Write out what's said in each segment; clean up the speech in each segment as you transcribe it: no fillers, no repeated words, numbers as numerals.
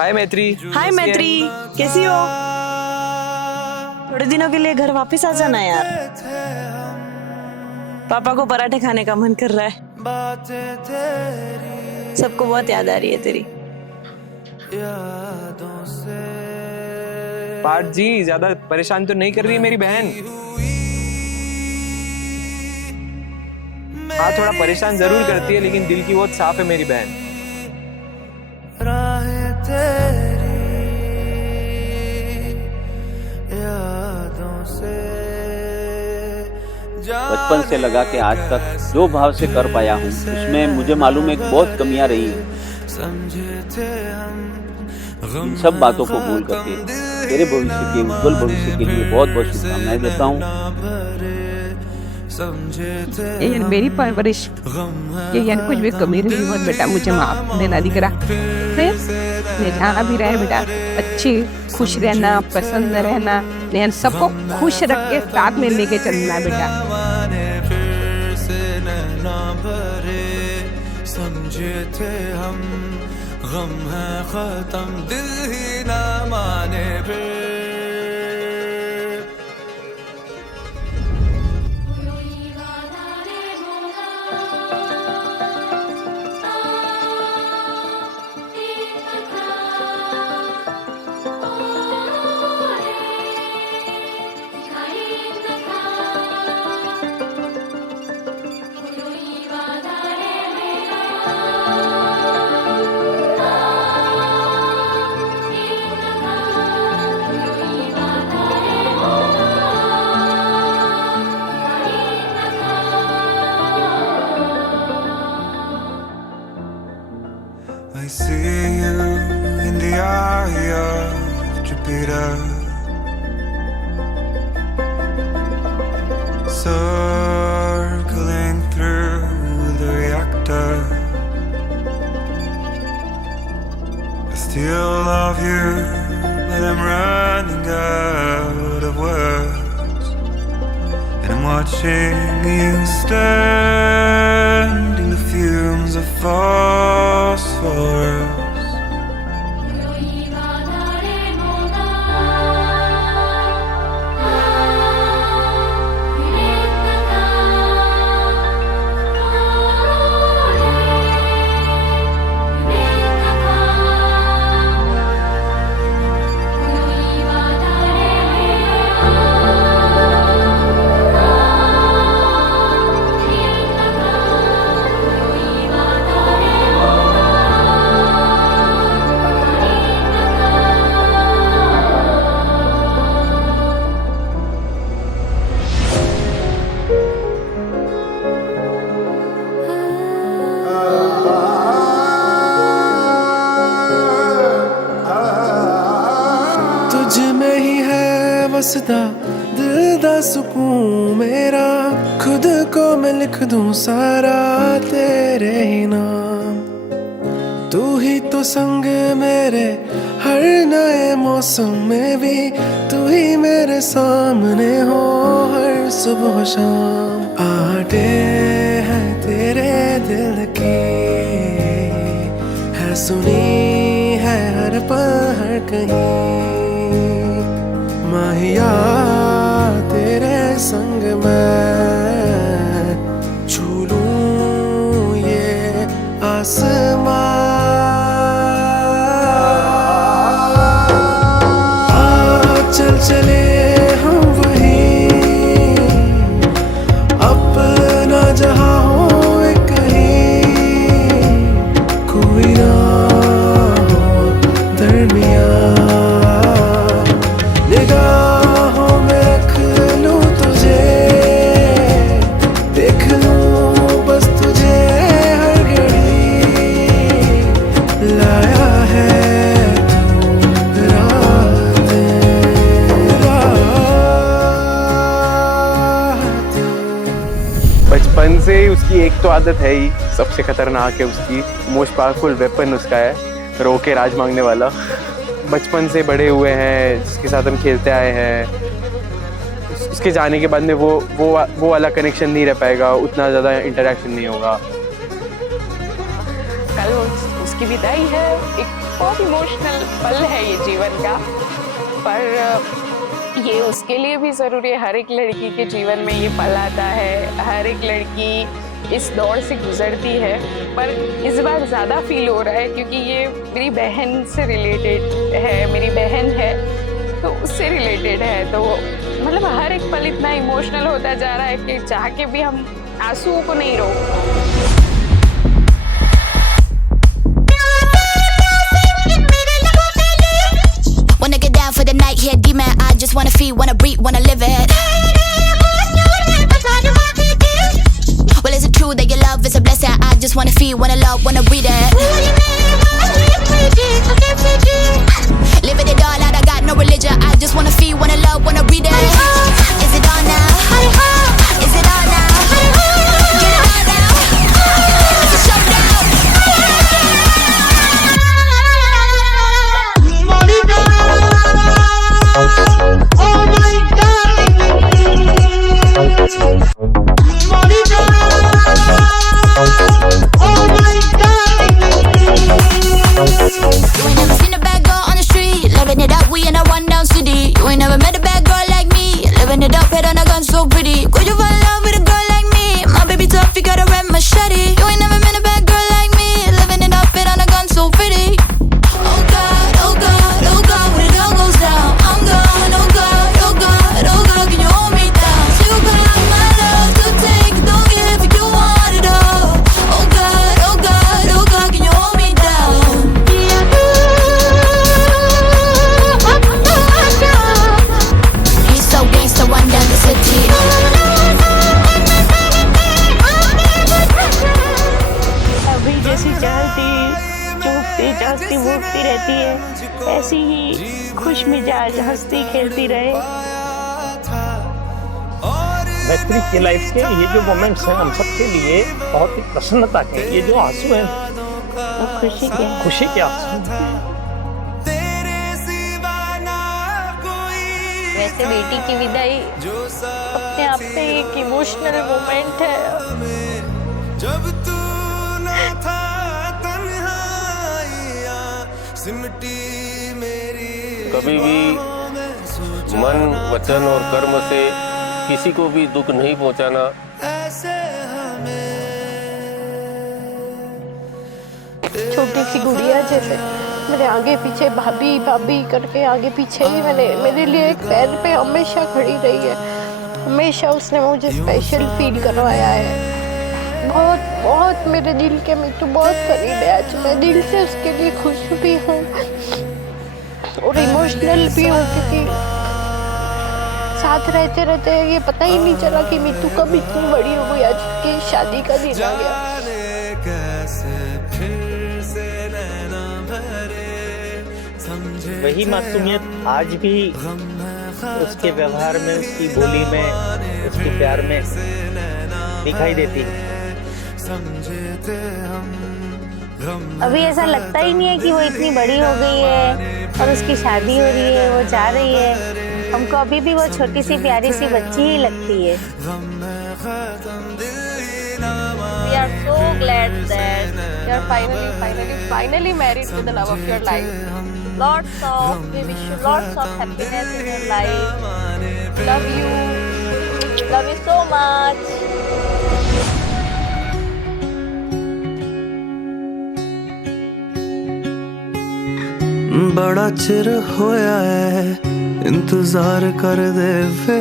हाय मैत्री। हाय मैत्री, कैसी हो? थोड़े दिनों के लिए घर वापस आ जाना यार। पापा को पराठे खाने का मन कर रहा है। सबको बहुत याद आ रही है तेरी। पार्थ जी, ज्यादा परेशान तो नहीं कर रही है मेरी बहन? हाँ, थोड़ा परेशान जरूर करती है, लेकिन दिल की बहुत साफ है मेरी बहन। बचपन से लगा के आज तक जो भाव से कर पाया हूँ उसमें मुझे मालूम है कि बहुत कमियां रही हैं। इन सब बातों को भूल करके तेरे भविष्य के उज्जवल भविष्य के लिए बहुत बहुत शुभकामनाएं देता हूँ। ये मेरी परवरिश, ये कुछ भी कमी रही हो बेटा मुझे माफ देना दिख रहा। फिर मैं जहाँ भी रहे बेटा अच्छी खुश रहना, प्रसन्न रहना, नैन सबको खुश रख के साथ में लेके चलना बेटा। समझे थे हम गम है खत्म, दिल ही ना माने फिर। I see you in the eye of Jupiter, circling through the reactor. I still love you, but I'm running out of words, and I'm watching you stand in the fumes of phosphorus. तुझ में ही है बसता दिल दा सुकून मेरा, खुद को मैं लिख दूं सारा तेरे ही नाम। तू ही तो संग मेरे हर नए मौसम में भी, तू ही मेरे सामने हो हर सुबह शाम। आहटे हैं तेरे दिल की है सुनी है हर पल हर कहीं, माहिया तेरे संग मैं छू लूं ये आसमां। चल चले हम वहीं, अपना जहां हो एक कहीं, कोई ना हो दरमियां। निगाहों में रख लूं तुझे, देख लूं बस तुझे हर घड़ी, लाया है तू बचपन से उसकी एक तो आदत है ही, सबसे खतरनाक है उसकी, मोस्ट पावरफुल वेपन उसका है रो के राज मांगने वाला। बचपन से बड़े हुए हैं, जिसके साथ हम खेलते आए हैं, उसके जाने के बाद में वो वाला कनेक्शन नहीं रह पाएगा, उतना ज़्यादा इंटरेक्शन नहीं होगा। कल उसकी विदाई है, एक बहुत इमोशनल पल है ये जीवन का, पर ये उसके लिए भी ज़रूरी है। हर एक लड़की के जीवन में ये पल आता है, हर एक लड़की इस दौर से गुजरती है, पर इस बार ज़्यादा फील हो रहा है क्योंकि ये मेरी बहन से रिलेटेड है, मेरी बहन है तो उससे रिलेटेड है। तो मतलब हर एक पल इतना इमोशनल होता जा रहा है कि चाह के भी हम आंसुओं को नहीं रोक। Wanna get down for the night, here demon. I just wanna feel, wanna breathe, wanna live it. Well, is it true that your love is a blessing? I just wanna feel, wanna love, wanna breathe it. Living it all out, I got no religion. I just wanna feel, wanna love, wanna breathe it. Is it on now? Is it on now? Get it on now. It's a showdown. You ain't never seen a bad girl on the street, living it up, we in a rundown city. You ain't never met a bad girl like me, living it up, head on a gun so pretty. Could you fall in love with a girl like me? My baby tough, you got a red machete. You ain't never met a bad girl like me, living it up, head on a gun so pretty. Oh God, oh God, oh God, when it all goes down, I'm gone. Oh God, oh God, oh God, can you hold me down? So you got my love to take, don't give if you want it all. Oh God, oh God, oh God, can you hold me down? He's so gangsta, one down the city. अभी जैसी चलती चूकती जागती भूखती रहती है, ऐसी ही खुश मिजाज हंसती खेलती रहे। गायत्री की लाइफ के ये जो मोमेंट्स हैं हम सबके लिए बहुत ही प्रसन्नता के, ये जो आंसू हैं खुशी के आंसू। वैसे बेटी की विदाई अपने आप में एक इमोशनल मोमेंट है। जब तू न था तन्हाइयां सिमटी मेरी कभी भी मन, वचन और कर्म से किसी को भी दुख नहीं पहुंचाना। ऐसे हमें छोटी सी गुड़िया जैसे मेरे आगे पीछे भाभी भाभी करके आगे पीछे ही मेरे लिए एक पैर पे हमेशा खड़ी रही है। हमेशा उसने मुझे स्पेशल फील करवाया है। बहुत बहुत मेरे दिल के मिट्टू बहुत करीब है। आज मैं दिल से उसके लिए खुश भी हूँ और इमोशनल भी हूँ क्योंकि साथ रहते रहते ये पता ही नहीं चला कि मिट्टू कब इतनी बड़ी हो गई। आज की शादी का दिन आ गया। वही मासूमियत आज भी उसके व्यवहार में, उसकी बोली में, उसके प्यार में दिखाई देती है। अभी ऐसा लगता ही नहीं है कि वो इतनी बड़ी हो गई है और उसकी शादी हो रही है, वो जा रही है। हमको अभी भी वो छोटी सी प्यारी सी बच्ची ही लगती है। We are so glad that you are finally married to the love of your life. We wish you lots of happiness in your life. Love you so much. बड़ा चिर होया है इंतजार कर दे वे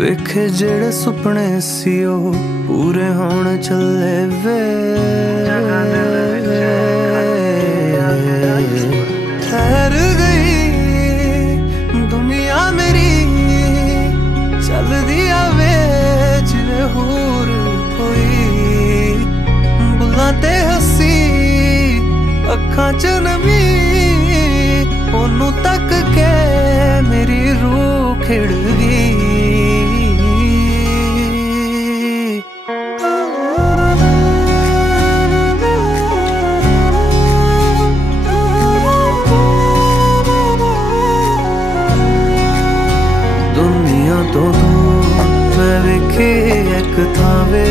वेखे जेड़े सुपने सी ओ पूरे होने चले वे ठहर गई दुनिया मेरी चल दिया वे जिवे हूर होई बुलाते हसी अखां च नमी ओनू तक के मेरी रूह खिड़ गई। दुनिया तो मैं वेखे एक थावे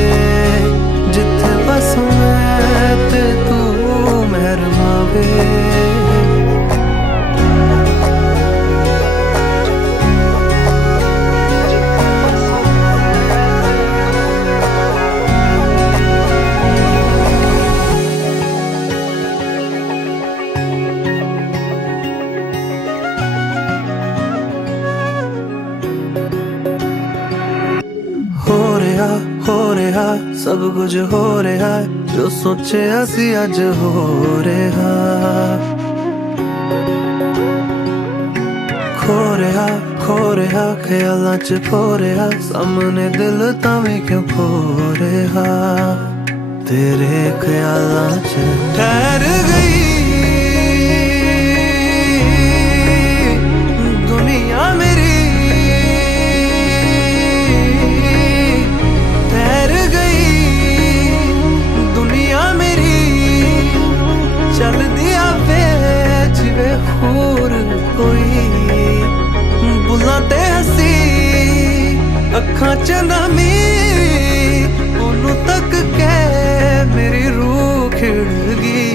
कुछ हो रहा जो सोचे असी अज हो रहा खो रहा ख्यालां च खो रहा सामने दिल तावी क्यों खो रहा तेरे ख्यालां च ठहर गई दुनिया मेरी ठहर गई दुनिया मेरी चल दिया वे जिवे होर कोई बुलाते हसी अखां च नमी ओनू तक के मेरी रूह खिड़ गई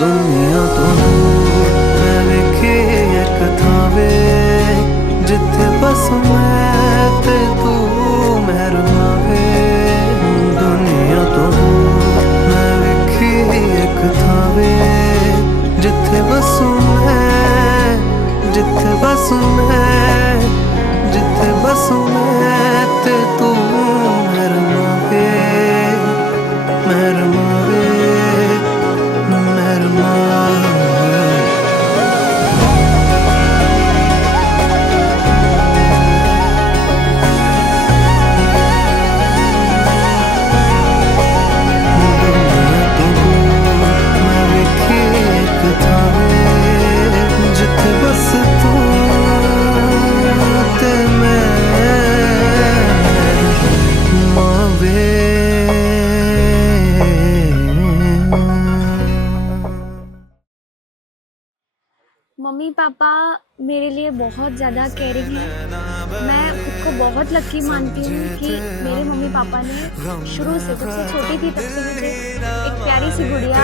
दुनिया तो मैं वेखी एक थावे जिथे बस मैं ते तू मेहरमा वे दुनिया तो मैं वेखी एक थावे जिथे बसू मैं जिथे बसू मैं ते तू मेहरमा वे मेहरमा वे मेहरमा मम्मी पापा मेरे लिए बहुत ज़्यादा केयरिंग है। मैं खुद को बहुत लकी मानती हूँ कि मेरे मम्मी पापा ने शुरू से जब से छोटी थी तब से मुझे एक प्यारी सी गुड़िया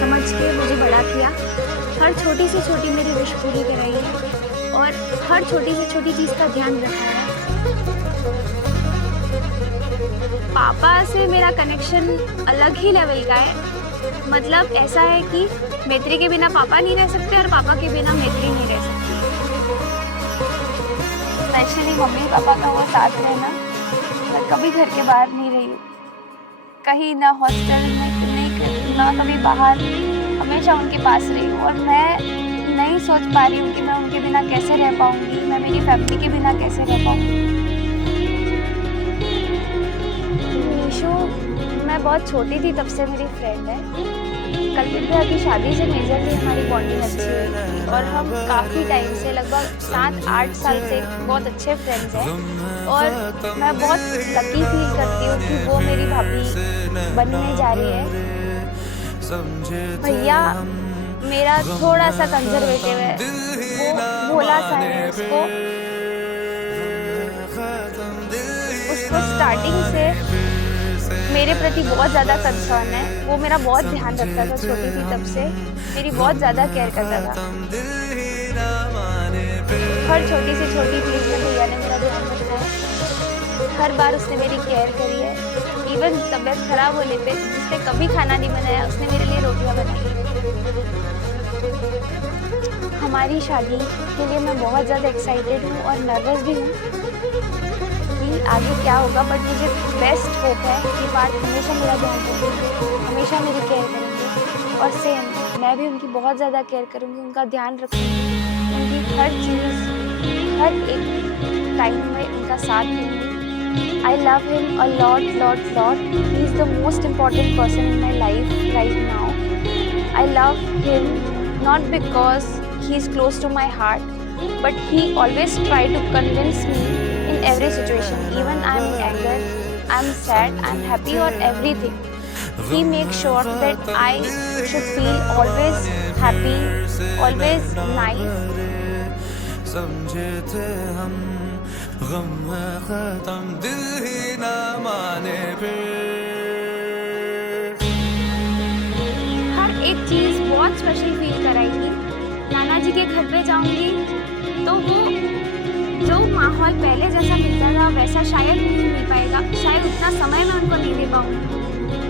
समझ के मुझे बड़ा किया। हर छोटी से छोटी मेरी विश पूरी कराई है और हर छोटी से छोटी चीज़ का ध्यान रखा है। पापा से मेरा कनेक्शन अलग ही लेवल का है। मतलब ऐसा है कि मैत्री के बिना पापा नहीं रह सकते और पापा के बिना मैत्री नहीं रह सकती। स्पेशली मम्मी पापा का वो साथ रहना। मैं कभी घर के बाहर नहीं रही हूँ, कहीं ना हॉस्टल में ना कभी बाहर, हमेशा उनके पास रही हूँ। और मैं नहीं सोच पा रही हूँ कि मैं उनके बिना कैसे रह पाऊँगी, मैं मेरी फैमिली के बिना कैसे रह पाऊँगी। मीशू मैं बहुत छोटी थी तब से मेरी फ्रेंड है। कल्पित भैया की शादी से मेजरली हमारी बॉन्डिंग अच्छी हुई और हम काफ़ी टाइम से लगभग 7-8 साल से बहुत अच्छे फ्रेंड्स हैं। और मैं बहुत लकी फील करती हूँ कि वो मेरी भाभी बनने जा रही है। भैया मेरा थोड़ा सा कंजर्वेटिव है, वो भोला सा है। उसको स्टार्टिंग से मेरे प्रति बहुत ज़्यादा कंसर्न है। वो मेरा बहुत ध्यान रखता था, छोटी थी तब से मेरी बहुत ज़्यादा केयर करता था। हर छोटी से छोटी चीज़ में भैया ने मेरा ध्यान रखा है। हर बार उसने मेरी केयर करी है। इवन तबीयत खराब होने पे जिसने कभी खाना नहीं बनाया उसने मेरे लिए रोटियां बनाई। हमारी शादी के लिए मैं बहुत ज़्यादा एक्साइटेड हूँ और नर्वस भी हूँ कि आगे क्या होगा। बट मुझे बेस्ट होप है कि बात हमेशा मेरा ध्यान रखेंगे, हमेशा मेरी केयर करेंगे। और सेम मैं भी उनकी बहुत ज़्यादा केयर करूँगी, उनका ध्यान रखूँगी, उनकी हर चीज़ हर एक टाइम में उनका साथ दूँगी। I love him a lot. He is the most important person in my life right now. I love him not because he is close to my heart, but he always try to convince me in every situation. Even I am angry, I am sad, I am happy or everything. He makes sure that I should feel always happy, always nice. गम है खत्म दिल ही ना माने फिर। हर एक चीज़ बहुत special feel कराएगी। नाना जी के घर पे जाऊंगी तो वो जो माहौल पहले जैसा मिलता था वैसा शायद नहीं मिल पाएगा। शायद उतना समय मैं उनको नहीं दे पाऊंगी।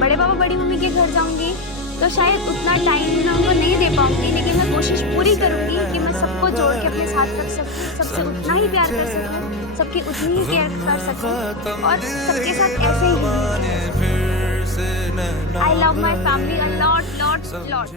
बड़े पापा बड़ी मम्मी के घर जाऊंगी तो शायद उतना टाइम मैं उनको नहीं दे पाऊंगी, लेकिन मैं कोशिश पूरी करूंगी कि मैं सबको जोड़ के अपने साथ रख सकूं, सबसे उतना ही प्यार कर सकूं, सबकी उतनी ही केयर कर सकूं और सबके साथ ऐसे ही। I love my family a lot lot lot.